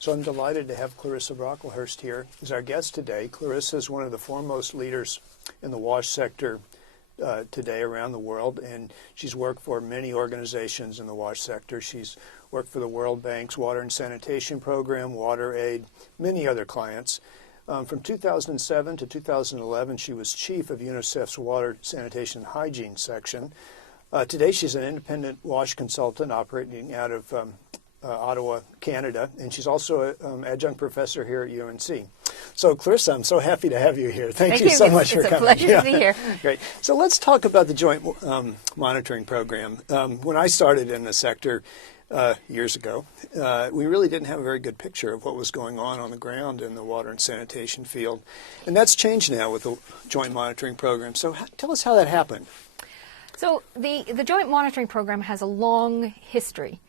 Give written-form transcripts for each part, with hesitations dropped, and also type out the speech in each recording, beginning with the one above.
So I'm delighted to have Clarissa Brocklehurst here as our guest today. Clarissa is one of the foremost leaders in the WASH sector today around the world, and she's worked for many organizations in the WASH sector. She's worked for the World Bank's Water and Sanitation Program, WaterAid, many other clients. From 2007 to 2011, she was chief of UNICEF's Water, Sanitation, and Hygiene section. Today, she's an independent WASH consultant operating out of Ottawa, Canada, and she's also an adjunct professor here at UNC. So, Clarissa, I'm so happy to have you here. Thank you so much for coming. It's a pleasure to be here. Great. So let's talk about the Joint Monitoring Program. When I started in the sector years ago, we really didn't have a very good picture of what was going on the ground in the water and sanitation field. And that's changed now with the Joint Monitoring Program. So tell us how that happened. So the Joint Monitoring Program has a long history.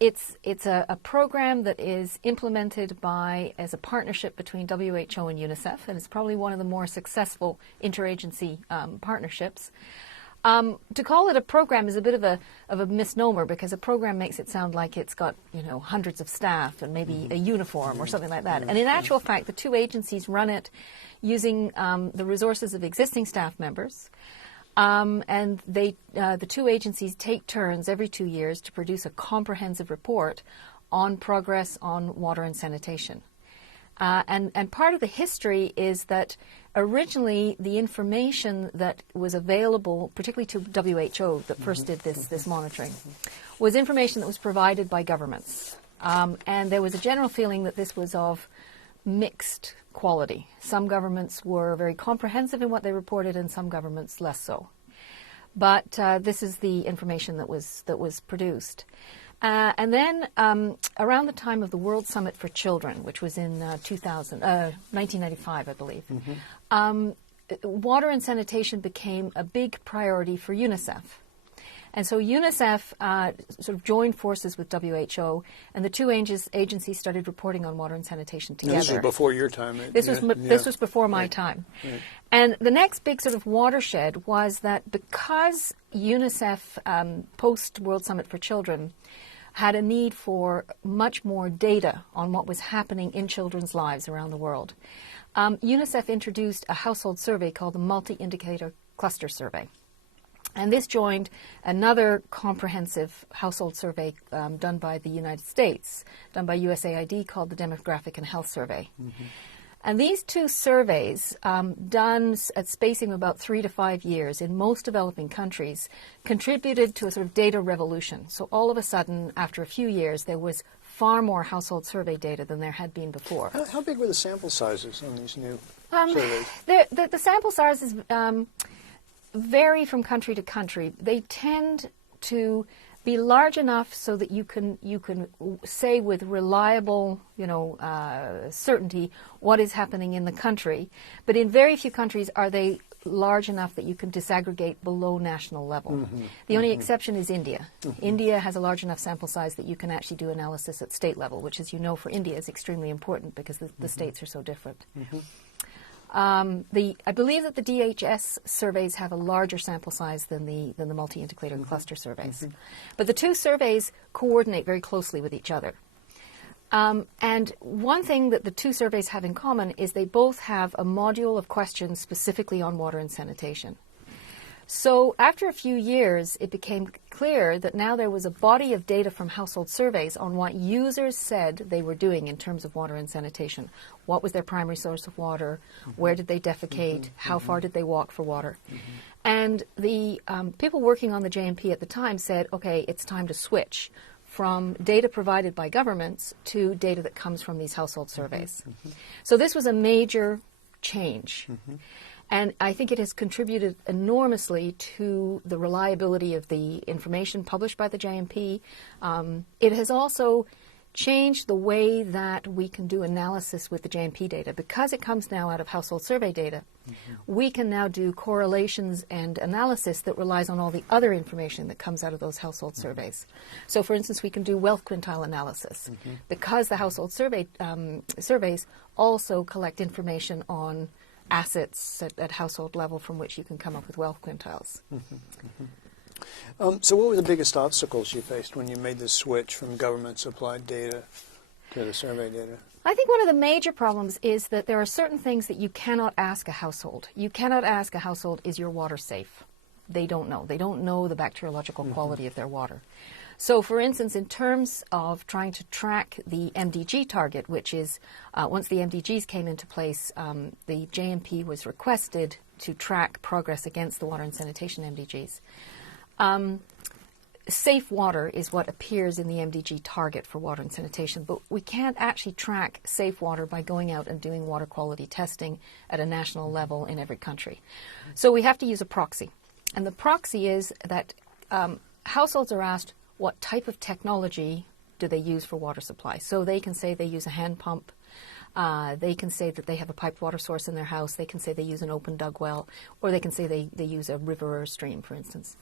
It's a program that is implemented as a partnership between WHO and UNICEF, and it's probably one of the more successful interagency partnerships. To call it a program is a bit of a misnomer, because a program makes it sound like it's got hundreds of staff and maybe a uniform or something like that. And in actual fact, the two agencies run it using the resources of existing staff members. And the two agencies take turns every 2 years to produce a comprehensive report on progress on water and sanitation. And part of the history is that originally the information that was available, particularly to WHO that first did this monitoring, was information that was provided by governments. And there was a general feeling that this was of mixed quality. Some governments were very comprehensive in what they reported, and some governments less so. But this is the information that was produced. And then around the time of the World Summit for Children, which was in 1995, I believe, water and sanitation became a big priority for UNICEF. And so UNICEF sort of joined forces with WHO, and the two agencies started reporting on water and sanitation together. This was before your time. This was before my time. Right. And the next big sort of watershed was that because UNICEF, post-World Summit for Children, had a need for much more data on what was happening in children's lives around the world, UNICEF introduced a household survey called the Multi-Indicator Cluster Survey. And this joined another comprehensive household survey done by the United States, done by USAID, called the Demographic and Health Survey. Mm-hmm. And these two surveys, done at spacing of about 3 to 5 years in most developing countries, contributed to a sort of data revolution. So all of a sudden, after a few years, there was far more household survey data than there had been before. How big were the sample sizes on these new surveys? The sample sizes vary from country to country. They tend to be large enough so that you can say with reliable, certainty what is happening in the country. But in very few countries are they large enough that you can disaggregate below national level. Mm-hmm. The only exception is India. Mm-hmm. India has a large enough sample size that you can actually do analysis at state level, which, as you know, for India is extremely important because the states are so different. Mm-hmm. I believe that the DHS surveys have a larger sample size than the multi-indicator cluster surveys. Mm-hmm. But the two surveys coordinate very closely with each other. And one thing that the two surveys have in common is they both have a module of questions specifically on water and sanitation. So after a few years, it became clear that now there was a body of data from household surveys on what users said they were doing in terms of water and sanitation. What was their primary source of water? Mm-hmm. Where did they defecate? Mm-hmm. How far did they walk for water? Mm-hmm. And the people working on the JMP at the time said, okay, it's time to switch from data provided by governments to data that comes from these household surveys. Mm-hmm. So this was a major change. Mm-hmm. And I think it has contributed enormously to the reliability of the information published by the JMP. It has also changed the way that we can do analysis with the JMP data. Because it comes now out of household survey data, we can now do correlations and analysis that relies on all the other information that comes out of those household surveys. So, for instance, we can do wealth quintile analysis because the household surveys also collect information on assets at household level from which you can come up with wealth quintiles. So what were the biggest obstacles you faced when you made this switch from government-supplied data to the survey data? I think one of the major problems is that there are certain things that you cannot ask a household. You cannot ask a household, is your water safe? They don't know. They don't know the bacteriological quality of their water. So, for instance, in terms of trying to track the MDG target, which is, once the MDGs came into place, the JMP was requested to track progress against the water and sanitation MDGs. Safe water is what appears in the MDG target for water and sanitation, but we can't actually track safe water by going out and doing water quality testing at a national level in every country. So we have to use a proxy. And the proxy is that households are asked what type of technology do they use for water supply. So they can say they use a hand pump. They can say that they have a piped water source in their house. They can say they use an open dug well, or they can say they use a river or a stream, for instance.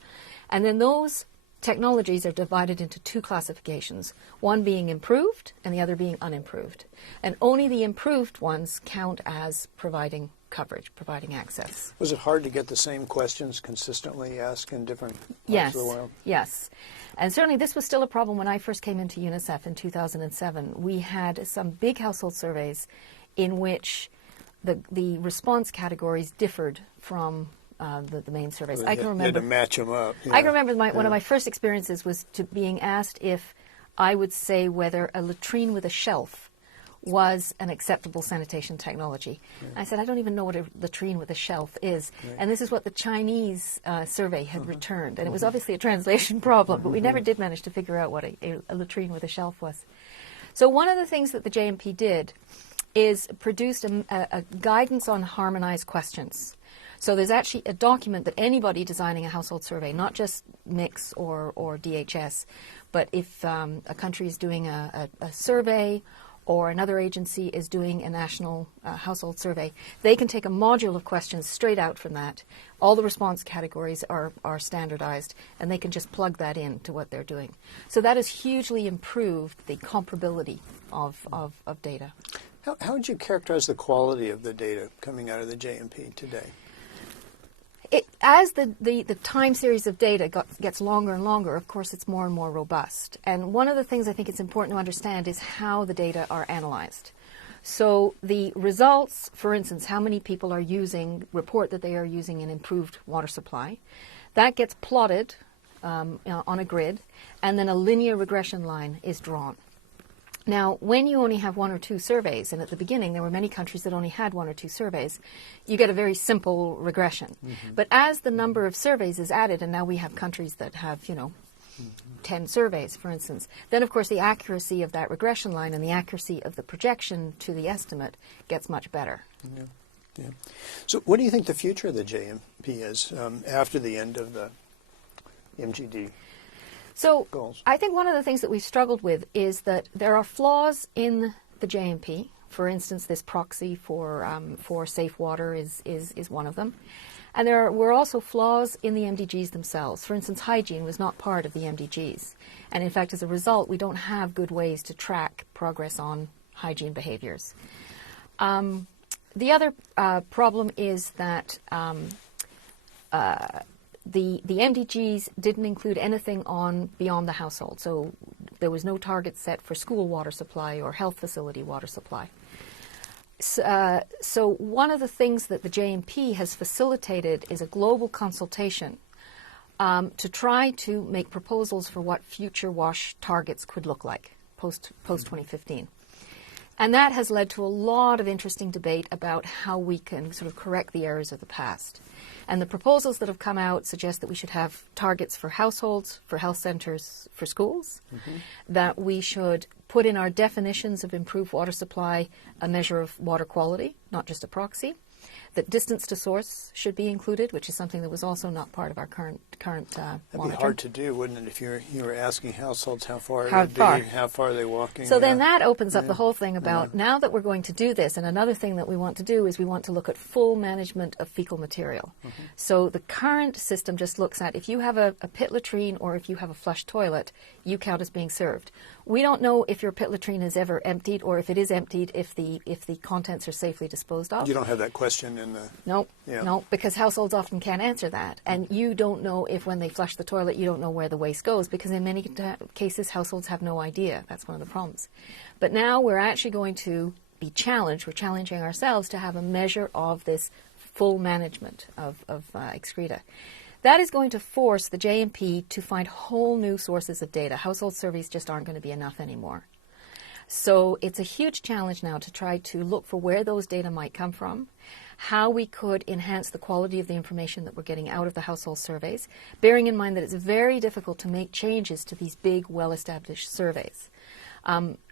And then those technologies are divided into two classifications, one being improved and the other being unimproved. And only the improved ones count as providing coverage, providing access. Was it hard to get the same questions consistently asked in different parts of the world? Yes. And certainly this was still a problem when I first came into UNICEF in 2007. We had some big household surveys in which the response categories differed from the main surveys. So I can remember. You had to match them up. I can remember one of my first experiences was being asked if I would say whether a latrine with a shelf was an acceptable sanitation technology. I said, I don't even know what a latrine with a shelf is. And this is what the Chinese survey had returned. And it was obviously a translation problem, but we never did manage to figure out what a latrine with a shelf was. So one of the things that the JMP did is produced a guidance on harmonized questions. So there's actually a document that anybody designing a household survey, not just MIX or DHS, but if a country is doing a survey or another agency is doing a national household survey, they can take a module of questions straight out from that. All the response categories are standardized, and they can just plug that in to what they're doing. So that has hugely improved the comparability of data. How would you characterize the quality of the data coming out of the JMP today? As the time series of data gets longer and longer, of course, it's more and more robust. And one of the things I think it's important to understand is how the data are analyzed. So the results, for instance, how many people report that they are using an improved water supply, that gets plotted on a grid, and then a linear regression line is drawn. Now, when you only have one or two surveys, and at the beginning there were many countries that only had one or two surveys, you get a very simple regression. But as the number of surveys is added, and now we have countries that have, 10 surveys, for instance, then of course the accuracy of that regression line and the accuracy of the projection to the estimate gets much better. Yeah. So what do you think the future of the JMP is after the end of the MGD? So goals? I think one of the things that we've struggled with is that there are flaws in the JMP. For instance, this proxy for safe water is one of them. And there were also flaws in the MDGs themselves. For instance, hygiene was not part of the MDGs. And in fact, as a result, we don't have good ways to track progress on hygiene behaviors. The other problem is that the MDGs didn't include anything on beyond the household. So there was no target set for school water supply or health facility water supply. So one of the things that the JMP has facilitated is a global consultation to try to make proposals for what future WASH targets could look like post 2015. And that has led to a lot of interesting debate about how we can sort of correct the errors of the past. And the proposals that have come out suggest that we should have targets for households, for health centers, for schools, that we should put in our definitions of improved water supply a measure of water quality, not just a proxy, that distance to source should be included, which is something that was also not part of our current That'd monitoring. be hard to do, wouldn't it, if you were asking households how far How it would far? be, how far are they walking? So then that opens up the whole thing about now that we're going to do this, and another thing that we want to do is we want to look at full management of fecal material. So the current system just looks at if you have a pit latrine or if you have a flush toilet, you count as being served. We don't know if your pit latrine is ever emptied, or if it is emptied, if the contents are safely disposed of. You don't have that question in the... No, Yeah. no, because households often can't answer that. And you don't know if when they flush the toilet, you don't know where the waste goes, because in many cases, households have no idea. That's one of the problems. But now we're actually going to be challenged. We're challenging ourselves to have a measure of this full management of excreta. That is going to force the JMP to find whole new sources of data. Household surveys just aren't going to be enough anymore. So it's a huge challenge now to try to look for where those data might come from, how we could enhance the quality of the information that we're getting out of the household surveys, bearing in mind that it's very difficult to make changes to these big, well-established surveys.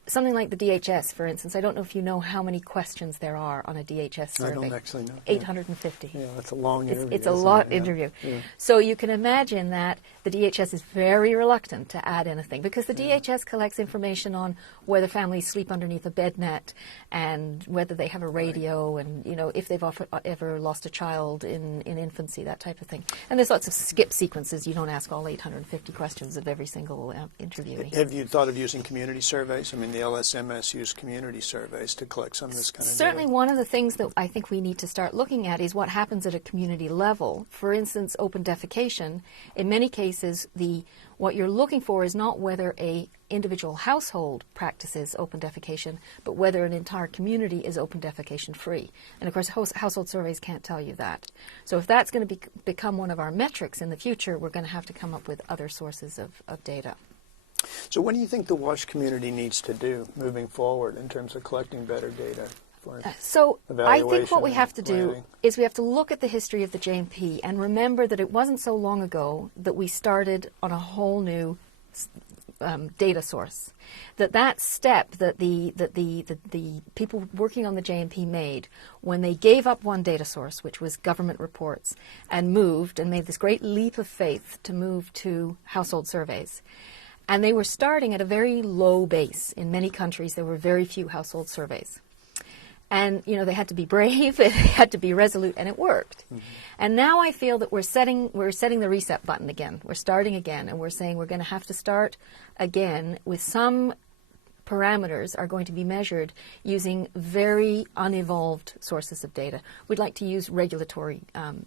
Something like the DHS, for instance, I don't know if you know how many questions there are on a DHS survey. I don't actually know. 850. Yeah, that's a long interview. It's a lot Yeah. interview. Yeah. So you can imagine that the DHS is very reluctant to add anything, because the DHS collects information on whether families sleep underneath a bed net and whether they have a radio and, you know, if they've ever lost a child in infancy, that type of thing. And there's lots of skip sequences. You don't ask all 850 questions of every single interviewee. Have you thought of using community surveys? I mean, the LSMS use community surveys to collect some of this kind of Certainly data. one of the things that I think we need to start looking at is what happens at a community level. For instance, open defecation. In many cases, what you're looking for is not whether a individual household practices open defecation, but whether an entire community is open defecation free. And of course, household surveys can't tell you that. So if that's going to become one of our metrics in the future, we're going to have to come up with other sources of data. So what do you think the WASH community needs to do moving forward in terms of collecting better data? So I think what we have to do planning? is we have to look at the history of the JMP and remember that it wasn't so long ago that we started on a whole new data source. That step that the people working on the JMP made when they gave up one data source, which was government reports, and made this great leap of faith to move to household surveys. And they were starting at a very low base. In many countries, there were very few household surveys. And, you know, they had to be brave, they had to be resolute, and it worked. Mm-hmm. And now I feel that we're setting the reset button again. We're starting again, and we're saying we're going to have to start again with some parameters are going to be measured using very unevolved sources of data. We'd like to use regulatory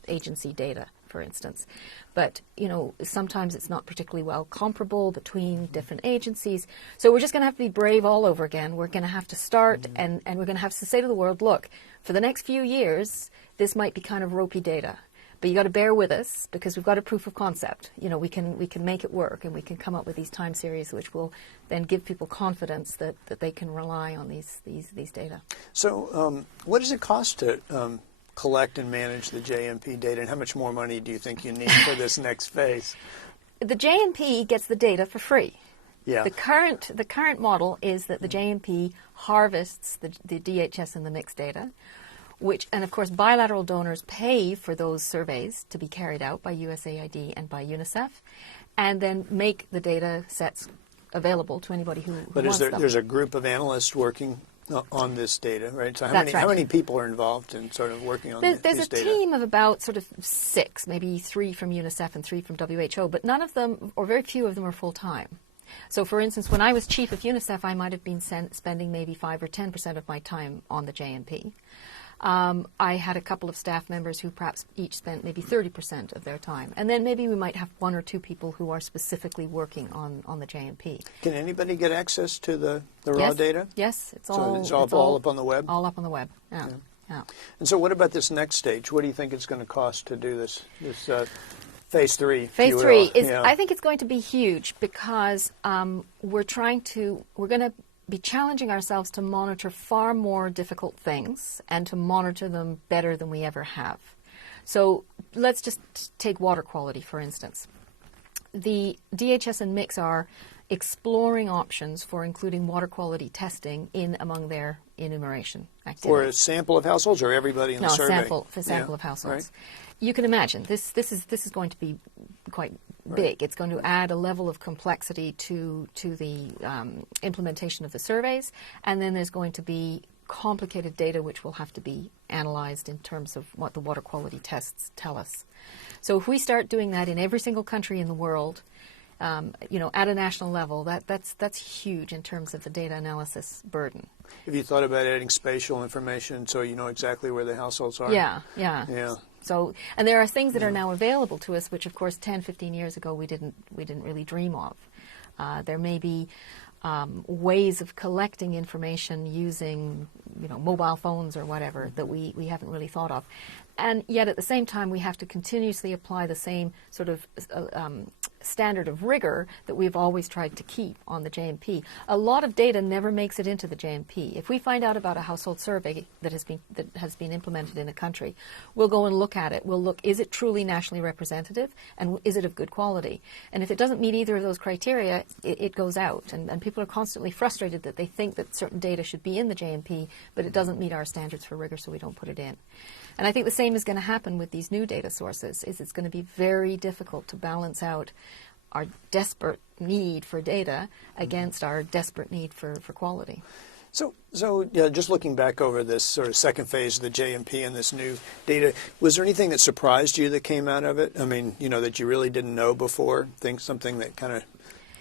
agency data, for instance. But, you know, sometimes it's not particularly well comparable between different agencies. So we're just going to have to be brave all over again. We're going to have to start and we're going to have to say to the world, look, for the next few years, this might be kind of ropey data. But you got to bear with us because we've got a proof of concept. You know, we can make it work, and we can come up with these time series which will then give people confidence that they can rely on these data. So what does it cost to collect and manage the JMP data, and how much more money do you think you need for this next phase? The JMP gets the data for free. Yeah. The current model is that the JMP harvests the DHS and the mixed data, and of course bilateral donors pay for those surveys to be carried out by USAID and by UNICEF, and then make the data sets available to anybody who wants them. There's a group of analysts working on this data, right? So That's right. How many people are involved in sort of working on this data? There's a team of about sort of 6, maybe 3 from UNICEF and 3 from WHO, but none of them, or very few of them, are full-time. So, for instance, when I was chief of UNICEF, I might have been spending maybe 5 or 10% of my time on the JMP. I had a couple of staff members who perhaps each spent maybe 30% of their time. And then maybe we might have 1 or 2 people who are specifically working on the JMP. Can anybody get access to the raw data? Yes, it's all up on the web? All up on the web, yeah. And so what about this next stage? What do you think it's going to cost to do this phase 3? Phase 3 is, I think it's going to be huge because we're going to be challenging ourselves to monitor far more difficult things and to monitor them better than we ever have. So let's just take water quality, for instance. The DHS and MIX are exploring options for including water quality testing among their enumeration activities. For a sample of households or everybody in the survey? No, a sample of households. Right. You can imagine this is going to be quite big. It's going to add a level of complexity to the implementation of the surveys, and then there's going to be complicated data which will have to be analyzed in terms of what the water quality tests tell us. So if we start doing that in every single country in the world, at a national level, that's huge in terms of the data analysis burden. Have you thought about adding spatial information so you know exactly where the households are? Yeah. So, and there are things that are now available to us, which of course 10, 15 years ago we didn't really dream of. There may be ways of collecting information using, mobile phones or whatever that we haven't really thought of. And yet at the same time, we have to continuously apply the same sort of standard of rigor that we've always tried to keep on the JMP. A lot of data never makes it into the JMP. If we find out about a household survey that has been implemented in a country, we'll go and look at it. We'll look, is it truly nationally representative, and is it of good quality? And if it doesn't meet either of those criteria, it goes out. And people are constantly frustrated that they think that certain data should be in the JMP, but it doesn't meet our standards for rigor, so we don't put it in. And I think the same is going to happen with these new data sources. It's going to be very difficult to balance out our desperate need for data against our desperate need for quality. So just looking back over this sort of second phase of the JMP and this new data, was there anything that surprised you that came out of it? I mean, that you really didn't know before? Something that kind of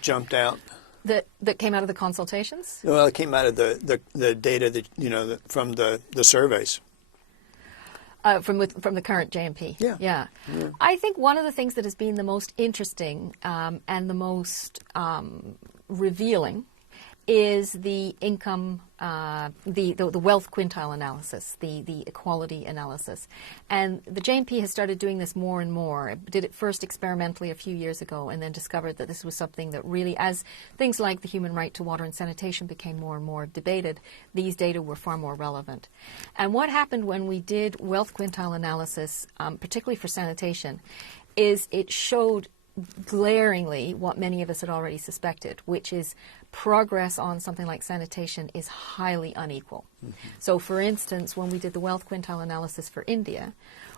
jumped out? That came out of the consultations? Well, it came out of the data that from the surveys. From the current JMP. Yeah. I think one of the things that has been the most interesting and the most revealing is the income, the wealth quintile analysis, the equality analysis. And the JMP has started doing this more and more. It did it first experimentally a few years ago and then discovered that this was something that really, as things like the human right to water and sanitation became more and more debated, these data were far more relevant. And what happened when we did wealth quintile analysis, particularly for sanitation, is it showed glaringly what many of us had already suspected, which is progress on something like sanitation is highly unequal. Mm-hmm. So, for instance, when we did the wealth quintile analysis for India,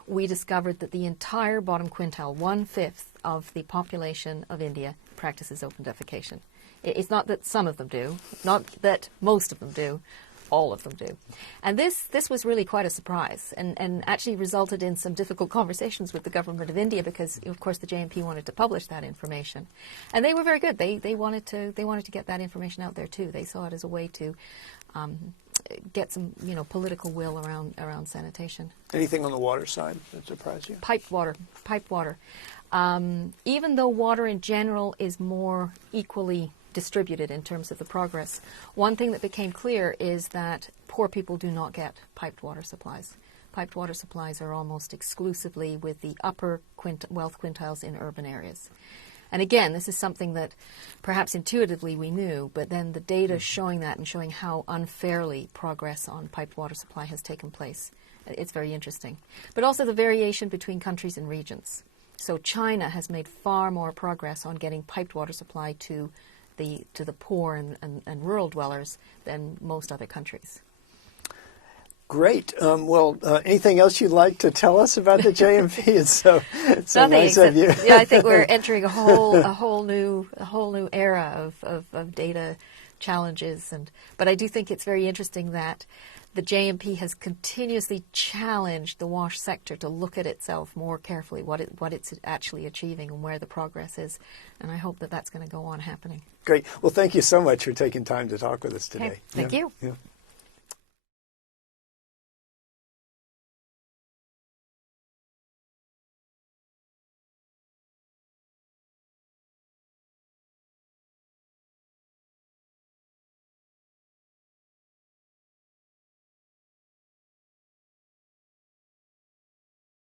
we discovered that the entire bottom quintile, 1/5 of the population of India, practices open defecation. It's not that some of them do, not that most of them do, all of them do. And this was really quite a surprise and actually resulted in some difficult conversations with the government of India because, of course, the JMP wanted to publish that information. And they were very good. They wanted to get that information out there, too. They saw it as a way to get some, political will around sanitation. Anything on the water side that surprised you? Piped water. Even though water in general is more equally distributed in terms of the progress, one thing that became clear is that poor people do not get piped water supplies. Piped water supplies are almost exclusively with the upper wealth quintiles in urban areas. And again, this is something that perhaps intuitively we knew, but then the data showing that and showing how unfairly progress on piped water supply has taken place, it's very interesting. But also the variation between countries and regions. So China has made far more progress on getting piped water supply to the poor and rural dwellers than most other countries. Great. Anything else you'd like to tell us about the JMP? It's so nice of you. Yeah, I think we're entering a whole new era of data challenges, but I do think it's very interesting that the JMP has continuously challenged the WASH sector to look at itself more carefully, what it's actually achieving and where the progress is. And I hope that that's going to go on happening. Great. Well, thank you so much for taking time to talk with us today. Okay. Thank you. Yeah.